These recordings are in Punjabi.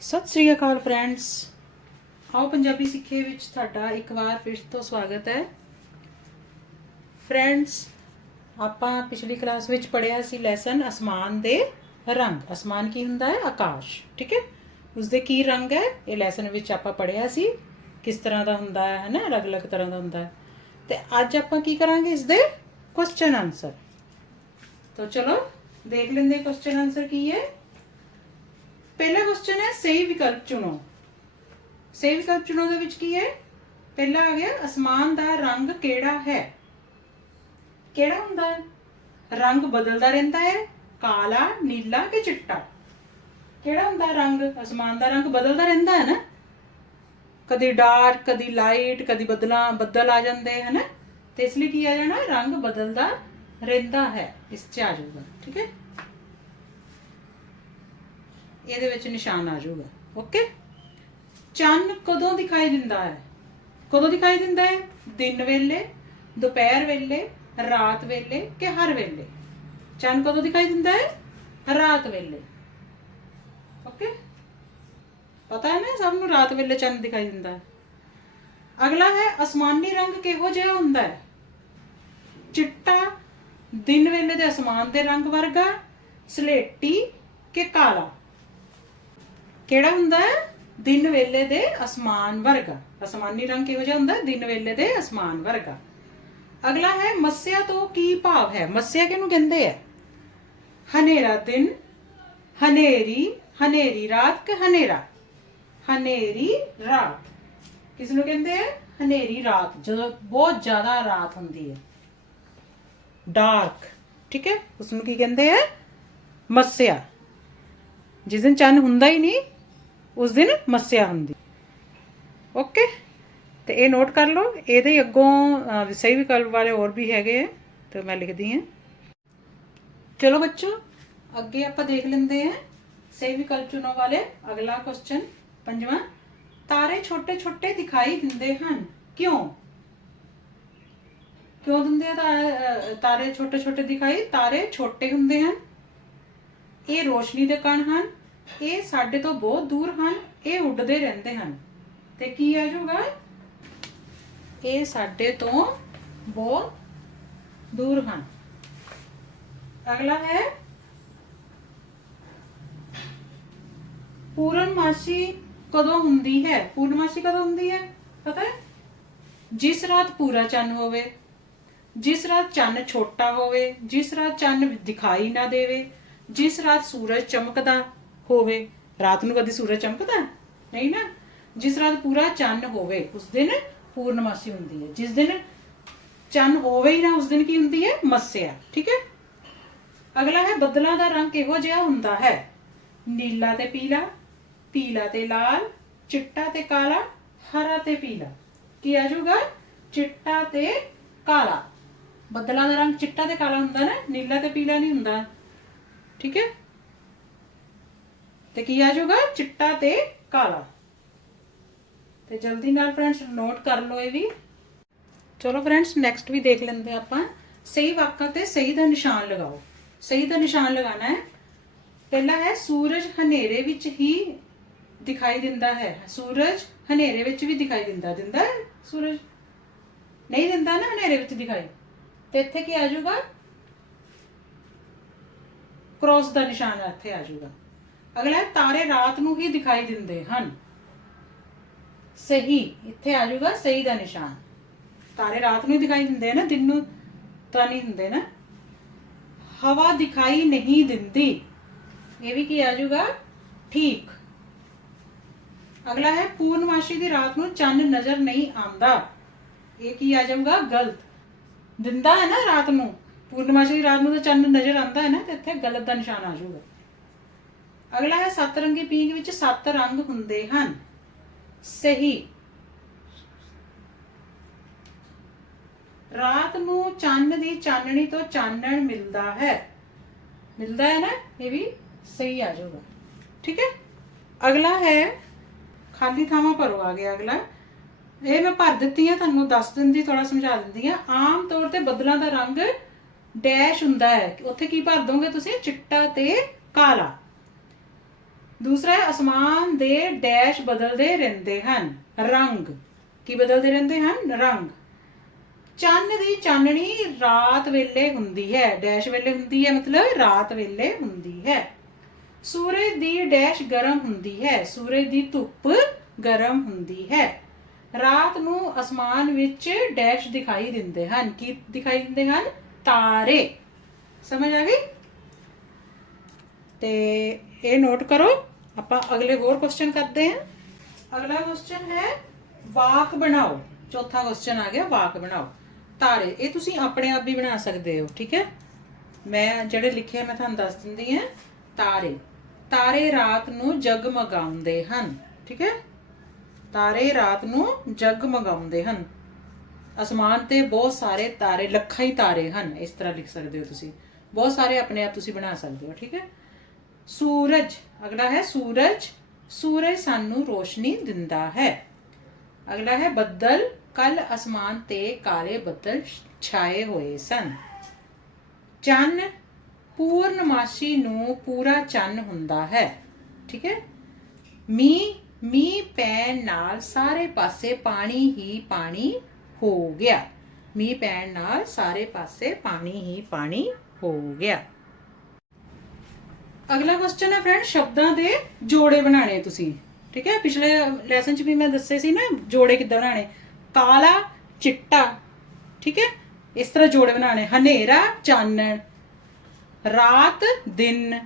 ਸਤਿ ਸ੍ਰੀ ਅਕਾਲ ਫਰੈਂਡਸ। ਆਓ ਪੰਜਾਬੀ ਸਿੱਖੇ ਵਿੱਚ ਤੁਹਾਡਾ ਇੱਕ ਵਾਰ ਫਿਰ ਤੋਂ ਸਵਾਗਤ ਹੈ। ਫਰੈਂਡਸ, ਆਪਾਂ ਪਿਛਲੀ ਕਲਾਸ ਵਿੱਚ ਪੜ੍ਹਿਆ ਸੀ ਲੈਸਨ ਅਸਮਾਨ ਦੇ ਰੰਗ। ਅਸਮਾਨ ਕੀ ਹੁੰਦਾ ਹੈ? ਆਕਾਸ਼, ਠੀਕ ਹੈ? ਉਸ ਦੇ ਕੀ ਰੰਗ ਹੈ? ਇਹ ਲੈਸਨ ਵਿੱਚ ਆਪਾਂ ਪੜ੍ਹਿਆ ਸੀ। ਕਿਸ ਤਰ੍ਹਾਂ ਦਾ ਹੁੰਦਾ ਹੈ, ਹਨਾ? ਅਲੱਗ-ਅਲੱਗ ਤਰ੍ਹਾਂ ਦਾ ਹੁੰਦਾ ਹੈ। ਤੇ ਅੱਜ ਆਪਾਂ ਕੀ ਕਰਾਂਗੇ ਇਸ ਦੇ ਕੁਐਸਚਨ ਆਨਸਰ ਤਾਂ ਚਲੋ, ਦੇਖ ਲੈਂਦੇ ਕੁਐਸਚਨ ਆਨਸਰ ਕੀ ਹੈ। ਪਹਿਲਾ ਕੁਐਸਚਨ ਹੈ, ਸਹੀ ਵਿਕਲਪ ਚੁਣੋ। ਸਹੀ ਵਿਕਲਪ ਚੁਣੋ ਦੇ ਵਿੱਚ ਕੀ ਹੈ? ਪਹਿਲਾ ਆ ਗਿਆ, ਅਸਮਾਨ ਦਾ ਰੰਗ ਕਿਹੜਾ ਹੈ? ਕਿਹੜਾ ਹੁੰਦਾ ਹੈ? ਰੰਗ ਬਦਲਦਾ ਰਹਿੰਦਾ ਹੈ, ਕਾਲਾ, ਨੀਲਾ ਕਿ ਚਿੱਟਾ? ਕਿਹੜਾ ਹੁੰਦਾ ਰੰਗ? ਅਸਮਾਨ ਦਾ ਰੰਗ ਬਦਲਦਾ ਰਹਿੰਦਾ ਹੈ ਨਾ? ਕਦੀ ਡਾਰਕ ਕਦੀ ਲਾਈਟ ਕਦੀ ਬਦਲਾਂ, ਬੱਦਲ ਆ ਜਾਂਦੇ ਹਨ ਤੇ ਇਸ ਲਈ ਕੀ ਆ ਜਾਣਾ? ਰੰਗ ਬਦਲਦਾ ਰਹਿੰਦਾ ਹੈ, ਇਸ ਚ ਆ ਜਾਊਗਾ, ਠੀਕ ਹੈ? ਇਹਦੇ ਵਿੱਚ ਨਿਸ਼ਾਨ ਆ ਜਾਊਗਾ। ਓਕੇ ਚੰਨ ਕਦੋਂ ਦਿਖਾਈ ਦਿੰਦਾ ਹੈ? ਕਦੋਂ ਦਿਖਾਈ ਦਿੰਦਾ ਹੈ? ਦਿਨ ਵੇਲੇ, ਦੁਪਹਿਰ ਵੇਲੇ, ਰਾਤ ਵੇਲੇ ਕਿ ਹਰ ਵੇਲੇ? ਚੰਨ ਕਦੋਂ ਦਿਖਾਈ ਦਿੰਦਾ ਹੈ? ਰਾਤ ਵੇਲੇ। ਓਕੇ ਪਤਾ ਹੈ ਨਾ, ਸਭ ਨੂੰ ਰਾਤ ਵੇਲੇ ਚੰਨ ਦਿਖਾਈ ਦਿੰਦਾ ਹੈ। ਅਗਲਾ ਹੈ, ਅਸਮਾਨੀ ਰੰਗ ਕਿਹੋ ਜਿਹਾ ਹੁੰਦਾ ਹੈ? ਚਿੱਟਾ, ਦਿਨ ਵੇਲੇ ਦੇ ਅਸਮਾਨ ਦੇ ਰੰਗ ਵਰਗਾ, ਸਲੇਟੀ ਕਿ ਕਾਲਾ? ਕਿਹੜਾ ਹੁੰਦਾ ਹੈ? ਦਿਨ ਵੇਲੇ ਦੇ ਅਸਮਾਨ ਵਰਗਾ। ਅਸਮਾਨੀ ਰੰਗ ਕਿਹੋ ਜਿਹਾ ਹੁੰਦਾ ਹੈ? ਦਿਨ ਵੇਲੇ ਦੇ ਅਸਮਾਨ ਵਰਗਾ। ਅਗਲਾ ਹੈ, ਮੱਸਿਆ ਤੋਂ ਕੀ ਭਾਵ ਹੈ? ਮੱਸਿਆ ਕਿਹਨੂੰ ਕਹਿੰਦੇ ਆ? ਹਨੇਰਾ ਦਿਨ, ਹਨੇਰੀ ਹਨੇਰੀ ਰਾਤ ਕਿ ਹਨੇਰਾ? ਹਨੇਰੀ ਰਾਤ। ਕਿਸ ਨੂੰ ਕਹਿੰਦੇ ਆ? ਹਨੇਰੀ ਰਾਤ। ਜਦੋਂ ਬਹੁਤ ਜ਼ਿਆਦਾ ਰਾਤ ਹੁੰਦੀ ਹੈ। ਡਾਰਕ। ਠੀਕ ਹੈ? ਉਸ ਨੂੰ ਕੀ ਕਹਿੰਦੇ ਆ? ਮੱਸਿਆ। ਜਿਸ ਦਿਨ ਚੰਨ ਹੁੰਦਾ ਹੀ ਨਹੀਂ ਉਸ ਦਿਨ ਮੱਸਿਆ ਹੁੰਦੀ ਓਕੇ ਤੇ ਇਹ ਨੋਟ ਕਰ ਲਓ। ਇਹਦੇ ਅੱਗੋਂ ਸਹੀ ਵਿਕਲਪ ਵਾਲੇ ਹੋਰ ਵੀ ਹੈਗੇ ਆ, ਤੇ ਮੈਂ ਲਿਖਦੀ ਹਾਂ। ਚਲੋ ਬੱਚੋ, ਅੱਗੇ ਆਪਾਂ ਦੇਖ ਲੈਂਦੇ ਹਾਂ। ਸਹੀ ਵਿਕਲਪ ਚੁਣੋ ਵਾਲੇ, ਅਗਲਾ ਕੁਐਸਚਨ ਪੰਜਵਾਂ। ਤਾਰੇ ਛੋਟੇ ਛੋਟੇ ਦਿਖਾਈ ਦਿੰਦੇ ਹਨ। ਕਿਉਂ? ਕਿਉਂ ਦਿੰਦੇ ਆ ਤਾਰੇ ਛੋਟੇ ਛੋਟੇ ਦਿਖਾਈ? ਤਾਰੇ ਛੋਟੇ ਹੁੰਦੇ ਹਨ। ਇਹ ਰੋਸ਼ਨੀ ਦੇ ਕਣ ਹਨ। ਇਹ ਸਾਡੇ ਤੋਂ ਬਹੁਤ ਦੂਰ ਹਨ, ਇਹ ਉੱਡਦੇ ਰਹਿੰਦੇ ਹਨ। ਤੇ ਕੀ ਆ ਜਾਊਗਾ ਇਹ ਸਾਡੇ ਤੋਂ ਬਹੁਤ ਦੂਰ ਹਨ। ਅਗਲਾ ਹੈ। ਪੂਰਨਮਾਸ਼ੀ ਕਦੋਂ ਹੁੰਦੀ ਹੈ? ਪੂਰਨਮਾਸ਼ੀ ਕਦੋਂ ਹੁੰਦੀ ਹੈ? ਪਤਾ ਹੈ? ਜਿਸ ਰਾਤ ਪੂਰਾ ਚੰਨ ਹੋਵੇ, ਜਿਸ ਰਾਤ ਚੰਨ ਛੋਟਾ ਹੋਵੇ, ਜਿਸ ਰਾਤ ਚੰਨ ਦਿਖਾਈ ਨਾ ਦੇਵੇ, ਜਿਸ ਰਾਤ ਸੂਰਜ ਚਮਕਦਾ ਹੋਵੇ, ਰਾਤ ਨੂੰ ਕਦੀ ਸੂਰਜ ਚਮਕਦਾ ਨਹੀਂ ਨਾ? ਜਿਸ ਰਾਤ ਪੂਰਾ ਚੰਨ ਹੋਵੇ, ਉਸ ਦਿਨ ਪੂਰਨਮਾਸ਼ੀ ਹੁੰਦੀ ਹੈ। ਜਿਸ ਦਿਨ ਚੰਨ ਹੋਵੇ ਹੀ ਨਾ, ਉਸ ਦਿਨ ਕੀ ਹੁੰਦੀ ਹੈ? ਮੱਸਿਆ। ਠੀਕ ਹੈ? ਅਗਲਾ ਹੈ, ਬੱਦਲਾਂ ਦਾ ਰੰਗ ਕਿਹੋ ਜਿਹਾ ਹੁੰਦਾ ਹੈ? ਨੀਲਾ ਤੇ ਪੀਲਾ ਪੀਲਾ ਤੇ ਲਾਲ, ਚਿੱਟਾ ਤੇ ਕਾਲਾ, ਹਰਾ ਤੇ ਪੀਲਾ। ਕੀ ਆ ਜਾਊਗਾ? ਚਿੱਟਾ ਤੇ ਕਾਲਾ। ਬੱਦਲਾਂ ਦਾ ਰੰਗ ਚਿੱਟਾ ਤੇ ਕਾਲਾ ਹੁੰਦਾ ਨਾ? ਨੀਲਾ ਤੇ ਪੀਲਾ ਨਹੀਂ ਹੁੰਦਾ। ਠੀਕ ਹੈ? ਤੇ ਕੀ ਆ ਜਾਊਗਾ? ਚਿੱਟਾ ਤੇ ਕਾਲਾ। ਤੇ ਜਲਦੀ ਨਾਲ ਫਰੈਂਡਸ ਨੋਟ ਕਰ ਲਓ ਇਹ ਵੀ। ਚਲੋ ਫਰੈਂਡਸ ਨੈਕਸਟ ਵੀ ਦੇਖ ਲੈਂਦੇ ਆਪਾਂ। ਸਹੀ ਵਾਕਾਂ ਤੇ ਸਹੀ ਦਾ ਨਿਸ਼ਾਨ ਲਗਾਓ। ਸਹੀ ਦਾ ਨਿਸ਼ਾਨ ਲਗਾਉਣਾ ਹੈ। ਪਹਿਲਾ ਹੈ, ਸੂਰਜ ਹਨੇਰੇ ਵਿੱਚ ਹੀ ਦਿਖਾਈ ਦਿੰਦਾ ਹੈ। ਸੂਰਜ ਹਨੇਰੇ ਵਿੱਚ ਵੀ ਦਿਖਾਈ ਦਿੰਦਾ। ਦਿੰਦਾ ਹੈ ਸੂਰਜ? ਨਹੀਂ ਦਿੰਦਾ ਨਾ ਹਨੇਰੇ ਵਿੱਚ ਦਿਖਾਈ। ਤੇ ਇੱਥੇ ਕੀ ਆ ਜਾਊਗਾ? ਕ੍ਰੋਸ ਦਾ ਨਿਸ਼ਾਨ ਇੱਥੇ ਆ ਜਾਊਗਾ। ਅਗਲਾ ਹੈ, ਤਾਰੇ ਰਾਤ ਨੂੰ ਹੀ ਦਿਖਾਈ ਦਿੰਦੇ ਹਨ। ਸਹੀ, ਇੱਥੇ ਆ ਜਾਊਗਾ, ਸਹੀ ਦਾ ਨਿਸ਼ਾਨ। ਤਾਰੇ ਰਾਤ ਨੂੰ ਦਿਖਾਈ ਦਿੰਦੇ ਨਾ, ਦਿਨ ਨੂੰ ਤਾਂ ਨਹੀਂ ਹੁੰਦੇ ਨਾ। ਹਵਾ ਦਿਖਾਈ ਨਹੀਂ ਦਿੰਦੀ। ਇਹ ਵੀ ਕੀ ਆ ਜਾਊਗਾ? ਠੀਕ। ਅਗਲਾ ਹੈ, ਪੂਰਨਮਾਸ਼ੀ ਦੀ ਰਾਤ ਨੂੰ ਚੰਨ ਨਜ਼ਰ ਨਹੀਂ ਆਉਂਦਾ। ਇਹ ਕੀ ਆ ਜਾਊਗਾ? ਗਲਤ। ਦਿੰਦਾ ਹੈ ਨਾ ਰਾਤ ਨੂੰ। ਪੂਰਨਮਾਸ਼ੀ ਦੀ ਰਾਤ ਨੂੰ ਤਾਂ ਚੰਨ ਨਜ਼ਰ ਆਉਂਦਾ ਹੈ ਨਾ, ਤੇ ਇੱਥੇ ਗਲਤ ਦਾ ਨਿਸ਼ਾਨ ਆ ਜਾਊਗਾ। ਅਗਲਾ ਹੈ ਸੱਤ ਰੰਗੀ ਪੀਂਘ ਵਿੱਚ ਸੱਤ ਰੰਗ ਹੁੰਦੇ ਹਨ। ਸਹੀ। ਰਾਤ ਨੂੰ ਚੰਨ ਦੀ ਚਾਨਣੀ ਤੋਂ ਚਾਨਣ ਮਿਲਦਾ ਹੈ। ਮਿਲਦਾ ਹੈ ਨਾ? ਇਹ ਵੀ ਸਹੀ ਆ ਜਾਊਗਾ। ਠੀਕ ਹੈ? ਅਗਲਾ ਹੈ, ਖਾਲੀ ਥਾਵਾਂ ਭਰੋ ਆ ਗਿਆ ਅਗਲਾ। ਇਹ ਮੈਂ ਭਰ ਦਿੱਤੀ ਆ, ਤੁਹਾਨੂੰ ਦੱਸ ਦਿੰਦੀ ਥੋੜਾ ਸਮਝਾ ਦਿੰਦੀ ਆ। ਆਮ ਤੌਰ ਤੇ ਬੱਦਲਾਂ ਦਾ ਰੰਗ ਡੈਸ਼ ਹੁੰਦਾ ਹੈ। ਉੱਥੇ ਕੀ ਭਰ ਦੋਗੇ ਤੁਸੀਂ? ਚਿੱਟਾ ਤੇ ਕਾਲਾ। ਦੂਸਰਾ ਹੈ, ਅਸਮਾਨ ਦੇ ਡੈਸ਼ ਬਦਲਦੇ ਰਹਿੰਦੇ ਹਨ। ਰੰਗ। ਕੀ ਬਦਲਦੇ ਰਹਿੰਦੇ ਹਨ? ਰੰਗ। ਚੰਨ ਦੀ ਚਾਨਣੀ ਰਾਤ ਵੇਲੇ ਹੁੰਦੀ ਹੈ। ਡੈਸ਼ ਵੇਲੇ ਹੁੰਦੀ ਹੈ ਮਤਲਬ ਰਾਤ ਵੇਲੇ ਹੁੰਦੀ ਹੈ। ਸੂਰਜ ਦੀ ਡੈਸ਼ ਗਰਮ ਹੁੰਦੀ ਹੈ। ਸੂਰਜ ਦੀ ਧੁੱਪ ਗਰਮ ਹੁੰਦੀ ਹੈ। ਰਾਤ ਨੂੰ ਅਸਮਾਨ ਵਿੱਚ ਡੈਸ਼ ਦਿਖਾਈ ਦਿੰਦੇ ਹਨ। ਕੀ ਦਿਖਾਈ ਦਿੰਦੇ ਹਨ? ਤਾਰੇ। ਸਮਝ ਆ ਗਈ? ਤੇ ਇਹ ਨੋਟ ਕਰੋ। ਆਪਾਂ ਅਗਲੇ ਹੋਰ ਕੁਐਸਚਨ ਕਰਦੇ ਹਾਂ। ਅਗਲਾ ਕੁਐਸਚਨ ਹੈ, ਵਾਕ ਬਣਾਓ। ਚੌਥਾ ਕੁਐਸਚਨ ਆ ਗਿਆ, ਵਾਕ ਬਣਾਓ। ਤਾਰੇ, ਇਹ ਤੁਸੀਂ ਆਪਣੇ ਆਪ ਵੀ ਬਣਾ ਸਕਦੇ ਹੋ, ਠੀਕ ਹੈ? ਮੈਂ ਜਿਹੜੇ ਲਿਖੇ ਮੈਂ ਤੁਹਾਨੂੰ ਦੱਸ ਦਿੰਦੀ ਹਾਂ। ਤਾਰੇ ਤਾਰੇ ਰਾਤ ਨੂੰ ਜਗਮਗਾਉਂਦੇ ਹਨ, ਠੀਕ ਹੈ? ਤਾਰੇ ਰਾਤ ਨੂੰ ਜਗਮਗਾਉਂਦੇ ਹਨ। ਅਸਮਾਨ ਤੇ ਬਹੁਤ ਸਾਰੇ ਤਾਰੇ, ਲੱਖਾਂ ਹੀ ਤਾਰੇ ਹਨ, ਇਸ ਤਰ੍ਹਾਂ ਲਿਖ ਸਕਦੇ ਹੋ ਤੁਸੀਂ। ਬਹੁਤ ਸਾਰੇ ਆਪਣੇ ਆਪ ਤੁਸੀਂ ਬਣਾ ਸਕਦੇ ਹੋ, ਠੀਕ ਹੈ? ਸੂਰਜ, ਅਗਲਾ ਹੈ ਸੂਰਜ ਸੂਰਜ ਸਾਨੂੰ ਰੋਸ਼ਨੀ ਦਿੰਦਾ ਹੈ। ਅਗਲਾ ਹੈ ਬੱਦਲ, ਕੱਲ ਅਸਮਾਨ ਤੇ ਕਾਲੇ ਬੱਦਲ ਛਾਏ ਹੋਏ ਸਨ। ਚੰਨ, ਪੂਰਨਮਾਸ਼ੀ ਨੂੰ ਪੂਰਾ ਚੰਨ ਹੁੰਦਾ ਹੈ, ਠੀਕ ਹੈ? ਮੀਂਹ ਮੀਂਹ ਪੈਣ ਨਾਲ ਸਾਰੇ ਪਾਸੇ ਪਾਣੀ ਹੀ ਪਾਣੀ ਹੋ ਗਿਆ। ਮੀਂਹ ਪੈਣ ਨਾਲ ਸਾਰੇ ਪਾਸੇ ਪਾਣੀ ਹੀ ਪਾਣੀ ਹੋ ਗਿਆ। ਅਗਲਾ ਕੁਐਸਚਨ ਹੈ ਫਰੈਂਡ ਸ਼ਬਦਾਂ ਦੇ ਜੋੜੇ ਬਣਾਣੇ ਤੁਸੀਂ। ਠੀਕ ਹੈ? ਪਿਛਲੇ ਲੈਸਨ 'ਚ ਵੀ ਮੈਂ ਦੱਸੇ ਸੀ ਨਾ, ਜੋੜੇ ਕਿੱਦਾਂ ਬਣਾਣੇ ਕਾਲਾ ਚਿੱਟਾ। ਠੀਕ ਹੈ? ਇਸ ਤਰ੍ਹਾਂ ਜੋੜੇ ਬਣਾਣੇ ਹਨੇਰਾ, ਚਾਨਣ। ਰਾਤ, ਦਿਨ।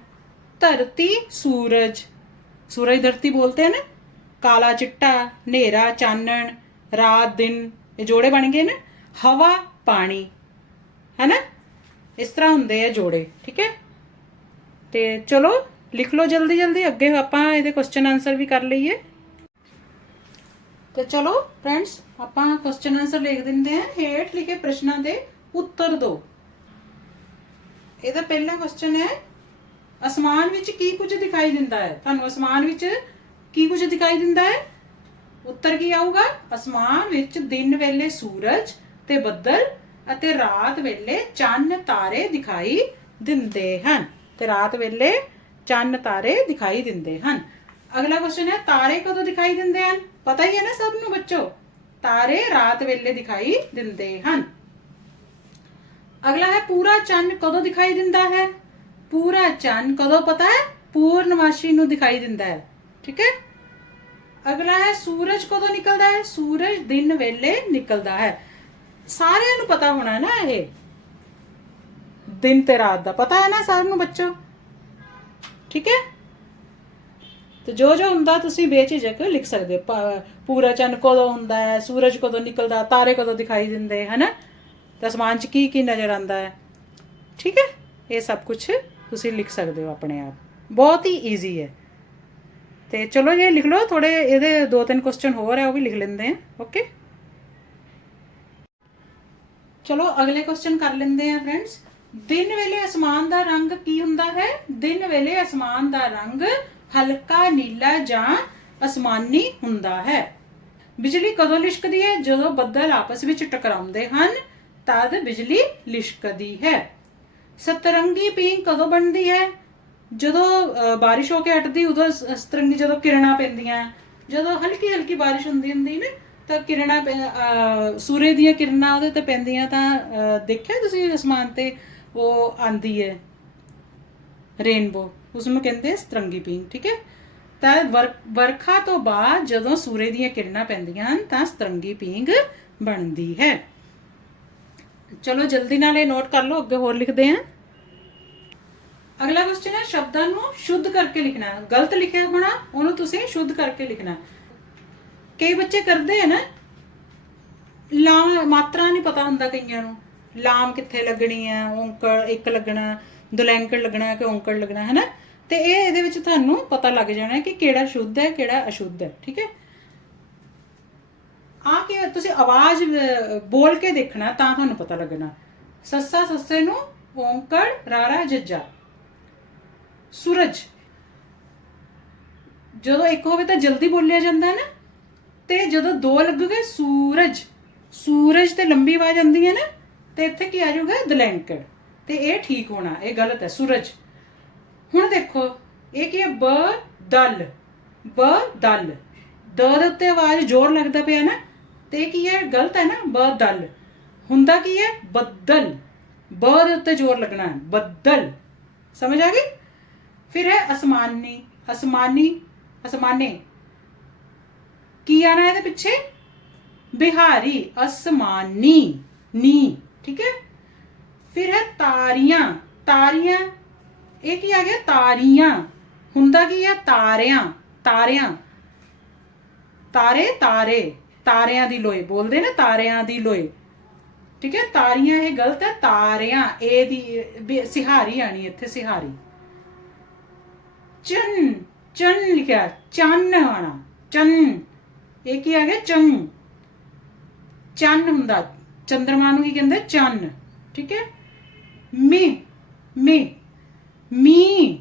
ਧਰਤੀ, ਸੂਰਜ। ਸੂਰਜ ਧਰਤੀ ਬੋਲਤੇ ਹਨ ਕਾਲਾ ਚਿੱਟਾ, ਹਨੇਰਾ, ਚਾਨਣ, ਰਾਤ, ਦਿਨ। ਇਹ ਜੋੜੇ ਬਣ ਗਏ ਨੇ? ਹਵਾ, ਪਾਣੀ। ਹੈ ਨਾ? ਇਸ ਤਰ੍ਹਾਂ ਹੁੰਦੇ ਆ ਜੋੜੇ। ਠੀਕ ਹੈ? ਤੇ ਚਲੋ, ਲਿਖ ਲਓ ਜਲਦੀ ਜਲਦੀ, ਅੱਗੇ ਆਪਾਂ ਇਹਦੇ ਕੁਐਸਚਨ ਆਨਸਰ ਵੀ ਕਰ ਲਈਏ। ਤੇ ਚਲੋ ਫਰੈਂਡਸ ਆਪਾਂ ਕੁਐਸਚਨ ਆਨਸਰ ਲਿਖ ਦਿੰਦੇ ਹਾਂ। ਹੇਠ ਲਿਖੇ ਪ੍ਰਸ਼ਨਾਂ ਦੇ ਉੱਤਰ ਦਿਓ ਇਹਦਾ ਪਹਿਲਾ ਕੁਐਸਚਨ ਹੈ, ਅਸਮਾਨ ਵਿੱਚ ਕੀ ਕੁਝ ਦਿਖਾਈ ਦਿੰਦਾ ਹੈ? ਤੁਹਾਨੂੰ ਅਸਮਾਨ ਵਿੱਚ ਕੀ ਕੁਝ ਦਿਖਾਈ ਦਿੰਦਾ ਹੈ? ਉੱਤਰ ਕੀ ਆਊਗਾ? ਅਸਮਾਨ ਵਿੱਚ ਦਿਨ ਵੇਲੇ ਸੂਰਜ ਤੇ ਬੱਦਲ ਅਤੇ ਰਾਤ ਵੇਲੇ ਚੰਨ ਤਾਰੇ ਦਿਖਾਈ ਦਿੰਦੇ ਹਨ। ਤੇ ਰਾਤ ਵੇਲੇ ਚੰਨ ਤਾਰੇ ਦਿਖਾਈ ਦਿੰਦੇ ਹਨ। ਅਗਲਾ ਕੁਐਸਚਨ ਹੈ, ਤਾਰੇ ਕਦੋਂ ਦਿਖਾਈ ਦਿੰਦੇ ਹਨ? ਪਤਾ ਹੀ ਹੈ ਨਾ ਸਭ ਨੂੰ ਬੱਚੋ? ਤਾਰੇ ਰਾਤ ਵੇਲੇ ਦਿਖਾਈ ਦਿੰਦੇ ਹਨ। ਅਗਲਾ ਹੈ, ਪੂਰਾ ਚੰਨ ਕਦੋਂ ਦਿਖਾਈ ਦਿੰਦਾ ਹੈ? ਪੂਰਾ ਚੰਨ ਕਦੋਂ ਪਤਾ ਹੈ? ਪੂਰਨਮਾਸ਼ੀ ਨੂੰ ਦਿਖਾਈ ਦਿੰਦਾ ਹੈ। ਠੀਕ ਹੈ? ਅਗਲਾ ਹੈ, ਸੂਰਜ ਕਦੋਂ ਨਿਕਲਦਾ ਹੈ? ਸੂਰਜ ਦਿਨ ਵੇਲੇ ਨਿਕਲਦਾ ਹੈ। ਸਾਰਿਆਂ ਨੂੰ ਪਤਾ ਹੋਣਾ ਨਾ ਇਹ। ਦਿਨ ਤੇ ਰਾਤ ਦਾ। ਪਤਾ ਹੈ ਨਾ ਸਭ ਨੂੰ ਬੱਚੋ? ਠੀਕ ਹੈ? ਤੇ ਜੋ ਜੋ ਹੁੰਦਾ ਤੁਸੀਂ ਬੇਝਿਜਕ ਲਿਖ ਸਕਦੇ ਹੋ। ਪੂਰਾ ਚੰਨ ਕਦੋਂ ਹੁੰਦਾ ਹੈ, ਸੂਰਜ ਕਦੋਂ ਨਿਕਲਦਾ, ਤਾਰੇ ਕਦੋਂ ਦਿਖਾਈ ਦਿੰਦੇ, ਹਨਾ? ਤੇ ਅਸਮਾਨ 'ਚ ਕੀ ਕੀ ਨਜ਼ਰ ਆਉਂਦਾ ਹੈ? ਠੀਕ ਹੈ? ਇਹ ਸਭ ਕੁਝ ਤੁਸੀਂ ਲਿਖ ਸਕਦੇ ਹੋ ਆਪਣੇ ਆਪ। ਬਹੁਤ ਹੀ ਈਜ਼ੀ ਹੈ। ਤੇ ਚਲੋ ਇਹ ਲਿਖ ਲਓ ਥੋੜੇ ਇਹਦੇ ਦੋ ਤਿੰਨ ਕੁਐਸਚਨ ਹੋਰ ਹੈ, ਉਹ ਵੀ ਲਿਖ ਲੈਂਦੇ ਆ ਓਕੇ ਚਲੋ ਅਗਲੇ ਕੁਐਸਚਨ ਕਰ ਲੈਂਦੇ ਆ ਫਰੈਂਡਸ ਦਿਨ ਵੇਲੇ ਅਸਮਾਨ ਦਾ ਰੰਗ ਕੀ ਹੁੰਦਾ ਹੈ? ਦਿਨ ਵੇਲੇ ਅਸਮਾਨ ਦਾ ਰੰਗ ਹਲਕਾ ਨੀਲਾ ਜਾਂ ਅਸਮਾਨੀ ਹੁੰਦਾ ਹੈ। ਬਿਜਲੀ ਕਦੋਂ ਲਿਸ਼ਕਦੀ ਹੈ? ਜਦੋਂ ਬੱਦਲ ਆਪਸ ਵਿੱਚ ਟਕਰਾਉਂਦੇ ਹਨ ਤਦ ਬਿਜਲੀ ਲਿਸ਼ਕਦੀ ਹੈ। ਸਤਰੰਗੀ ਪੀਂਗ ਕਦੋਂ ਬਣਦੀ ਹੈ? ਜਦੋਂ ਅ, ਬਾਰਿਸ਼ ਹੋ ਕੇ ਹਟਦੀ ਉਦੋਂ ਸਤਰੰਗੀ ਜਦੋਂ ਕਿਰਨਾਂ ਪੈਂਦੀਆਂ। ਜਦੋਂ ਹਲਕੀ ਹਲਕੀ ਬਾਰਿਸ਼ ਹੁੰਦੀ ਹੁੰਦੀ ਨੇ ਤਾਂ ਕਿਰਨਾਂ ਪੈ- ਸੂਰਜ ਦੀਆਂ ਕਿਰਨਾਂ ਉਹਦੇ ਤੇ ਪੈਂਦੀਆਂ ਤਾਂ ਅ, ਦੇਖਿਆ ਤੁਸੀਂ ਅਸਮਾਨ ਤੇ? ਉਹ ਆਂਦੀ ਹੈ ਰੇਨਬੋ ਉਸ ਨੂੰ ਕਹਿੰਦੇ ਆ ਸਤਰੰਗੀ ਪੀਂਗ ਠੀਕ ਹੈ ਤਾਂ ਵਰ- ਵਰਖਾ ਤੋਂ ਬਾਅਦ ਜਦੋਂ ਸੂਰਜ ਦੀਆਂ ਕਿਰਨਾਂ ਪੈਂਦੀਆਂ ਹਨ ਤਾਂ ਸਤਰੰਗੀ ਪੀਂਗ ਬਣਦੀ ਹੈ ਚਲੋ ਜਲਦੀ ਨਾਲ ਇਹ ਨੋਟ ਕਰ ਲਓ ਅੱਗੇ ਹੋਰ ਲਿਖਦੇ ਹਾਂ ਅਗਲਾ ਕੁਐਸਚਨ ਹੈ ਸ਼ਬਦਾਂ ਨੂੰ ਸ਼ੁੱਧ ਕਰਕੇ ਲਿਖਣਾ ਗਲਤ ਲਿਖਿਆ ਹੋਣਾ ਉਹਨੂੰ ਤੁਸੀਂ ਸ਼ੁੱਧ ਕਰਕੇ ਲਿਖਣਾ ਕਈ ਬੱਚੇ ਕਰਦੇ ਆ ਨਾ ਲਾਮ ਮਾਤਰਾ ਨਹੀਂ ਪਤਾ ਹੁੰਦਾ ਕਈਆਂ ਨੂੰ ਲਾਮ ਕਿੱਥੇ ਲੱਗਣੀ ਹੈ, ਔਂਕੜ ਇੱਕ ਲੱਗਣਾ, ਦੁਲੈਂਕੜ ਲੱਗਣਾ ਕਿ ਔਂਕੜ ਲੱਗਣਾ ਹੈ ਨਾ ਤੇ ਇਹ ਇਹਦੇ ਵਿੱਚ ਤੁਹਾਨੂੰ ਪਤਾ ਲੱਗ ਜਾਣਾ ਕਿ ਕਿਹੜਾ ਸ਼ੁੱਧ ਹੈ, ਕਿਹੜਾ ਅਸ਼ੁੱਧ ਹੈ, ਠੀਕ ਹੈ? ਆ ਕੇ ਤੁਸੀਂ ਆਵਾਜ਼ ਬੋਲ ਕੇ ਦੇਖਣਾ ਤਾਂ ਤੁਹਾਨੂੰ ਪਤਾ ਲੱਗਣਾ। ਸੱਸਾ ਸੱਸੇ ਨੂੰ ਓਂਕੜ ਰਾਰਾ, ਜੱਜਾ। ਸੂਰਜ। ਜਦੋਂ ਇੱਕ ਹੋਵੇ ਤਾਂ ਜਲਦੀ ਬੋਲਿਆ ਜਾਂਦਾ ਹੈ ਨਾ। ਤੇ ਜਦੋਂ ਦੋ ਲੱਗੂਗੇ, ਸੂਰਜ। ਸੂਰਜ ਤੇ ਲੰਬੀ ਆਵਾਜ਼ ਆਉਂਦੀ ਹੈ ਨਾ। ਤੇ ਇੱਥੇ ਕੀ ਆ ਜਾਊਗਾ? ਦਲੈਂਕੜ। ਤੇ ਇਹ ਠੀਕ ਹੋਣਾ, ਇਹ ਗਲਤ ਹੈ। ਸੂਰਜ। ਹੁਣ ਦੇਖੋ, ਇਹ ਕੀ ਹੈ? ਬ, ਦਲ। ਬ, ਦਲ। ਦ ਦੇ ਉੱਤੇ ਆਵਾਜ਼ ਜ਼ੋਰ ਲੱਗਦਾ ਪਿਆ ਨਾ, ਤੇ ਇਹ ਕੀ ਹੈ? ਗਲਤ ਹੈ ਨਾ? ਬ, ਦਲ। ਹੁੰਦਾ ਕੀ ਹੈ? ਬੱਦਲ। ਬ ਦੇ ਉੱਤੇ ਜ਼ੋਰ ਲੱਗਣਾ ਹੈ। ਬੱਦਲ। ਸਮਝ ਆ ਗਈ? ਫਿਰ ਹੈ ਅਸਮਾਨੀ। ਅਸਮਾਨੀ, ਅਸਮਾਨੇ। ਕੀ ਆਣਾ ਇਹਦੇ ਪਿੱਛੇ? ਬਿਹਾਰੀ। ਅਸਮਾਨੀ। ਨੀ। ਠੀਕ ਹੈ? ਫਿਰ ਹੈ ਤਾਰੀਆਂ। ਤਾਰੀਆਂ, ਇਹ ਕੀ ਆ ਗਿਆ? ਤਾਰੀਆਂ। ਹੁੰਦਾ ਕੀ ਹੈ ਤਾਰਿਆਂ ਤਾਰਿਆਂ। ਤਾਰੇ ਤਾਰੇ। ਤਾਰਿਆਂ ਦੀ ਲੋਏ। ਬੋਲਦੇ ਨੇ ਤਾਰਿਆਂ ਦੀ ਲੋਏ। ਠੀਕ ਹੈ? ਤਾਰੀਆਂ, ਇਹ ਗਲਤ ਹੈ। ਤਾਰਿਆਂ, ਇਹ ਦੀ ਸਿਹਾਰੀ ਆਣੀ ਇੱਥੇ, ਸਿਹਾਰੀ। ਚੰਨ ਚੰਨ ਲਿਖਿਆ ਚੰਨ ਆਣਾ। ਚੰਨ। ਇਹ ਕੀ ਆ ਗਿਆ? ਚੰਨ। ਚੰਨ ਹੁੰਦਾ। ਚੰਦਰਮਾ ਨੂੰ ਕੀ ਕਹਿੰਦੇ ਚੰਨ ਠੀਕ ਹੈ ਮੀ ਮੀ ਮੀ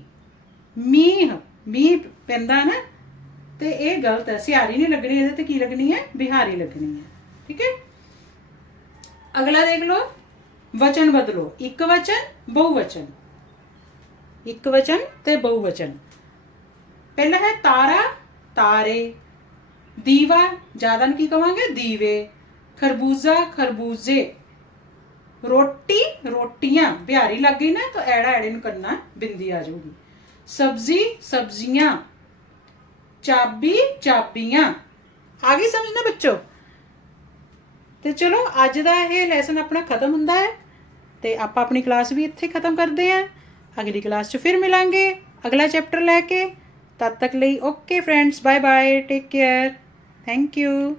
ਮੀਂਹ ਮੀਂਹ ਪੈਂਦਾ ਨਾ ਤੇ ਇਹ ਗਲਤ ਹੈ ਸਿਹਾਰੀ ਨਹੀਂ ਲੱਗਣੀ ਇਹਦੇ ਤੇ ਕੀ ਲੱਗਣੀ ਹੈ ਬਿਹਾਰੀ ਲੱਗਣੀ ਹੈ ਠੀਕ ਹੈ ਅਗਲਾ ਦੇਖ ਲਓ ਵਚਨ ਬਦਲੋ ਇੱਕ ਵਚਨ ਬਹੁਵਚਨ ਇੱਕ ਵਚਨ ਤੇ ਬਹੁਵਚਨ ਪਹਿਲਾ ਹੈ ਤਾਰਾ ਤਾਰੇ ਦੀਵਾ ਜ਼ਿਆਦਾ ਨੂੰ ਕੀ ਕਵਾਂਗੇ ਦੀਵੇ ਖਰਬੂਜ਼ਾ, ਖਰਬੂਜ਼ੇ। ਰੋਟੀ, ਰੋਟੀਆਂ। ਬਿਹਾਰੀ ਲੱਗ ਗਈ ਨਾ, ਤਾਂ ਐੜਾ ਐੜੇ ਨੂੰ ਕਰਨਾ ਬਿੰਦੀ ਆ ਜਾਊਗੀ। ਸਬਜ਼ੀ, ਸਬਜ਼ੀਆਂ। ਚਾਬੀ, ਚਾਬੀਆਂ। ਆ ਗਈ ਸਮਝ ਨਾ ਬੱਚੋ? ਤੇ ਚਲੋ, ਅੱਜ ਦਾ ਇਹ ਲੈਸਨ ਆਪਣਾ ਖਤਮ ਹੁੰਦਾ ਹੈ। ਤੇ ਆਪਾਂ ਆਪਣੀ ਕਲਾਸ ਵੀ ਇੱਥੇ ਖਤਮ ਕਰਦੇ ਹਾਂ। ਅਗਲੀ ਕਲਾਸ 'ਚ ਫਿਰ ਮਿਲਾਂਗੇ। ਅਗਲਾ ਚੈਪਟਰ ਲੈ ਕੇ। ਤਦ ਤੱਕ ਲਈ okay friends bye bye take care thank you